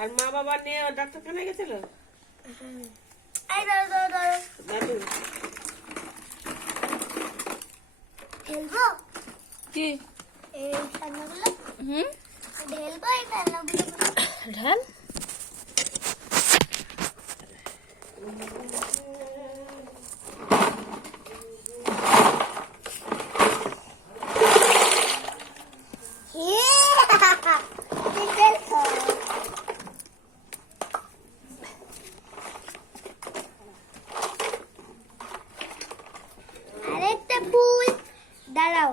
আর মা বাবা নিয়ে ডাক্তারখানায় গেছিল দাদু কি ঢাল আরেকটা ফুল দাঁড়াও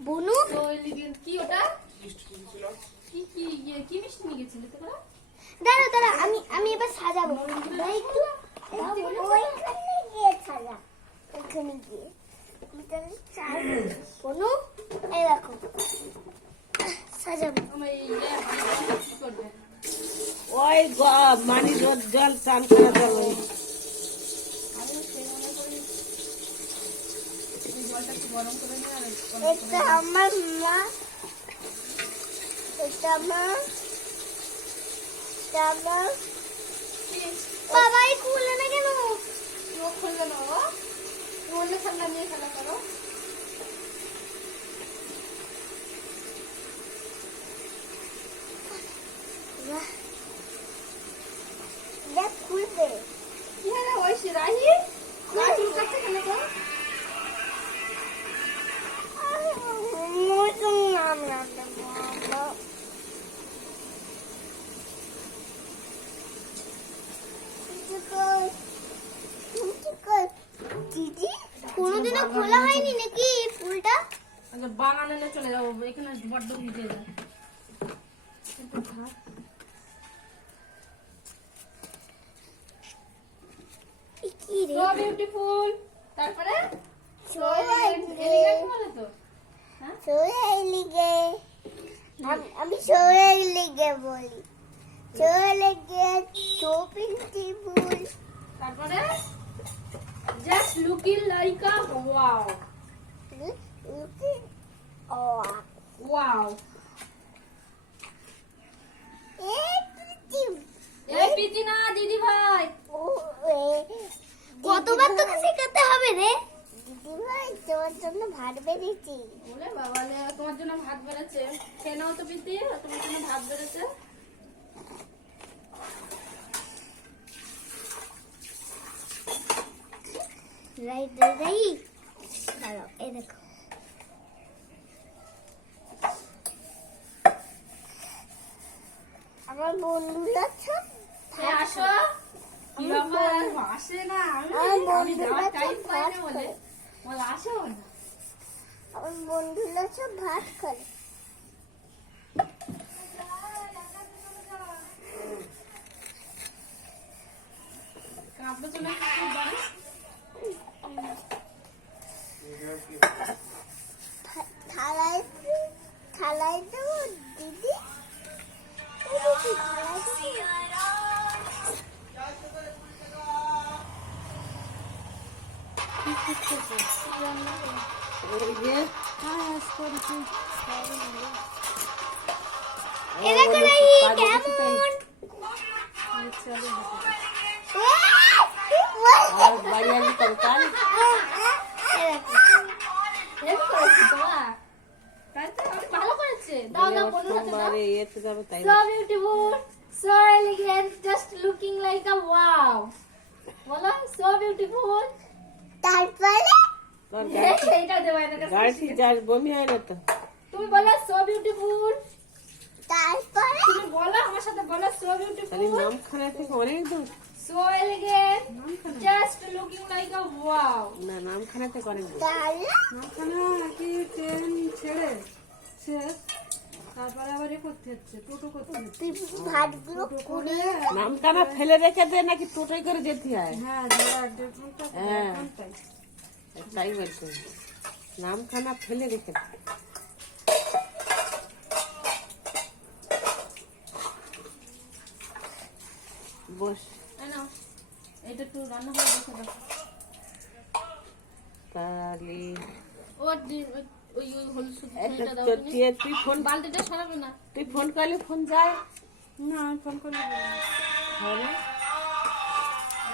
বনু কি ওটা কি কি কি মিষ্টি নিয়ে গেছিলে তোমরা দাঁড়াও দাঁড়াও আমি এবার সাজাবো একটু ওইখানে গিয়ে সাজা ওইখানে গিয়ে আমি তাহলে বনু এই দেখো সাজাবো ওই মানি জল চান করা যাবে এটা আমার মা এটা আমার বাবাই খুললে না কেন খুলবে না ও বললে ঠান্ডা নিয়ে খেলা করো দেখ খুলবে কি হলো ওই রাহি চুল কাটতে কেন গো দিদি কোনোদিনও খোলা হয়নি নাকি ফুলটা আচ্ছা বাগানে নিয়ে চলে যাবো এখানে বড্ড ভিজে যায় কি রে সো বিউটিফুল তারপরে আমি সোহেল লিগে বলি সোহেল লিগে শোপিংটি ফুল তারপরে জাস্ট লুকিং লাইক আ ওয়াও ওয়াও এই পিতি না দিদি ভাই কতবার তোকে শেখাতে হবে রে দিদি ভাই তোমার জন্য ভাত বেড়েছি বলে বাবা লে তোমার জন্য ভাত বেড়েছে খেয়ে নাও তো পিতি তোমার জন্য ভাত বেড়েছে রাইট দাঁড়াও এই দেখো আমার বন্ধুরা সব আসো কি ব্যাপার আসে না আমি যাওয়ার টাইম পাই না বলে আসো না আমার বন্ধুরা সব ভাত খায় কাপড় চলে খুব বড় থালায় তো দিদি ভালো করেছে দাও দাও বন্ধুর হাতে দাও তাই so beautiful so elegant just looking like a wow বলো so beautiful তারপরে এইটা দেবো এর কাছে গাড়ি যার বমি হয় না তো তুমি বলো so beautiful তারপরে তুমি বলো আমার সাথে বলো so তাহলে beautiful নামখানা থেকে অনেক দূর so elegant just looking like a wow না নামখানা থেকে অনেক দূর তাহলে নামখানা নাকি ট্রেন ছেড়ে শেষ তারপরে আবার করতে হচ্ছে টোটো করতে হচ্ছে তুই ভাতগুলো করে নামখানা ফেলে রেখে দে নাকি টোটোই করে যেতে হয় হ্যাঁ দেড় ঘন্টা হ্যাঁ তাই বলছো নামখানা ফেলে রেখে দে বস না এটা একটু রান্না করে রেখে দাও তাহলে ও ওই হলুদ একটা সুতোটা দাও তো তুমি। তুই ফোন বালতিটা সরাবে না। তুই ফোন করলে ফোন যায় না ফোন করলে হবে না। হয় না?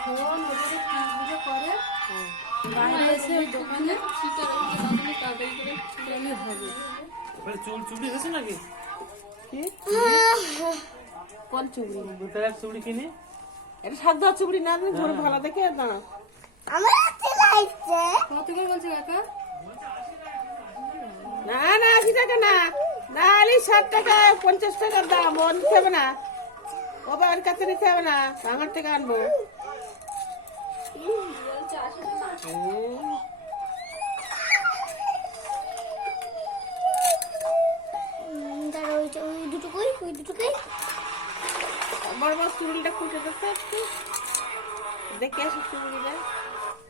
ফোন ওটাকে ফেসবুকে করে বাইরে এসে ওই দোকানে ছিটা রেখে দাও তাড়াতাড়ি করে গেলে হবে। চুড়ি হয়েছে নাকি? কি? কোন চুবড়ি? 2 টাকার চুড়ি কিনে এটা সাদা চুবড়ি না, তুমি ঘুরে ভালো দেখে দাঁড়াও। আমার হাতে লাগছে। কত করে বলছে কাকা? না না 80 টাকা না, না হলে 60 টাকা 50 টাকার দাম। ও নিতে হবে না, ও বাবার কাছে নিতে হবে না, আমার থেকে আনবো। বলছে 80 টাকা। দাঁড়া ওই দুটো কই, ওই দুটো কই। বড় বড় চুড়িটা খুঁটে দিতে একটু দেখে আসি চুড়িটা।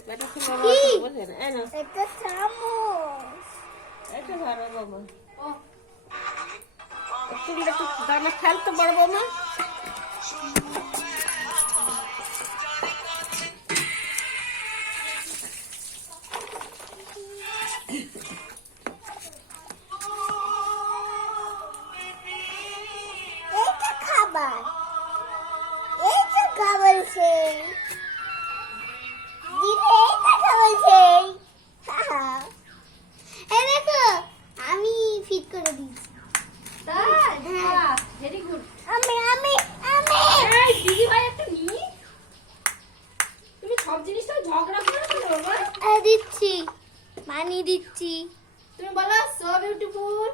বেটা ছিল কি? বোঝে না, এই না এটা চামচ। এটা ভালো বাবা। ও চুড়িটা একটু দানা খেল তো বড় বৌমা। এইটা খাবার, এইটা খাবার সেই দিদি, এইটা খাবার সেই। এই দেখো আমি ফিট করে দিয়েছি। তাই? হ্যাঁ। বাহ, very good। আমি এই দিদি ভাই একটু নি। তুমি সব জিনিসটা ঝগড়া করে কেন বাবা? দিচ্ছি, মানি দিচ্ছি। তুমি বলো সো বিউটিফুল।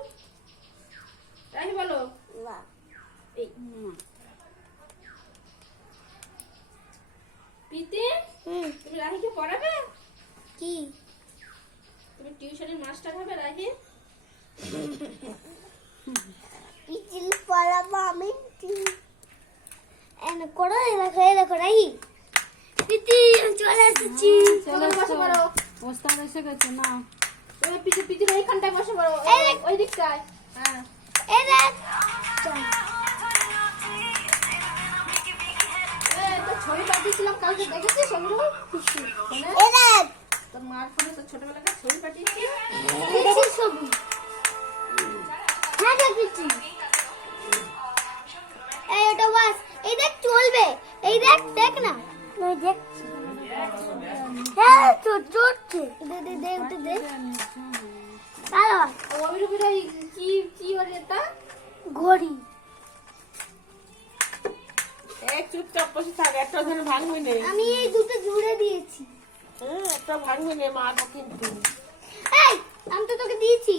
তাই বলো। বাহ, এই প্রীতি, তুমি রাহিকে পড়াবে? কি তুমি টিউশনের মাস্টার হবে রাহি? পিচিল পড়াবো আমি। এনে করো, দেখো এই দেখো রাহি পিতি চলে এসেছি। চলো বসে পড়ো। ওস্তাদ এসে গেছে না। ওই পিতির ওইখানটায় বসে পড়ো, এই দেখ। ওই দিকটায়। হ্যাঁ এই দেখ তো ছবি পাঠিয়েছিলাম কালকে, দেখেছিস সেগুলো? ফোনে? এই দেখ তোর মার ফোনে তোর ছোটবেলাকার ছবি পাঠিয়েছি। পিচিল ছবি। হ্যাঁ দেখ পিচি, এই ওটা বাস। এই দেখ চলবে, এই দেখ দেখ না, ওই দেখ। হ্যাঁ তো চলছে। দে দে দে ওটা দে। ভালো অবিরূপীরা কি কি ওর এটা? ঘড়ি। এক চুপচাপ বসে থাক, একটা ধরে ভাঙবি নে। আমি এই দুটো জুড়ে দিয়েছি। হ্যাঁ একটা ভাঙবি নে, মারবো কিন্তু। এই আমি তো তোকে দিয়েছি।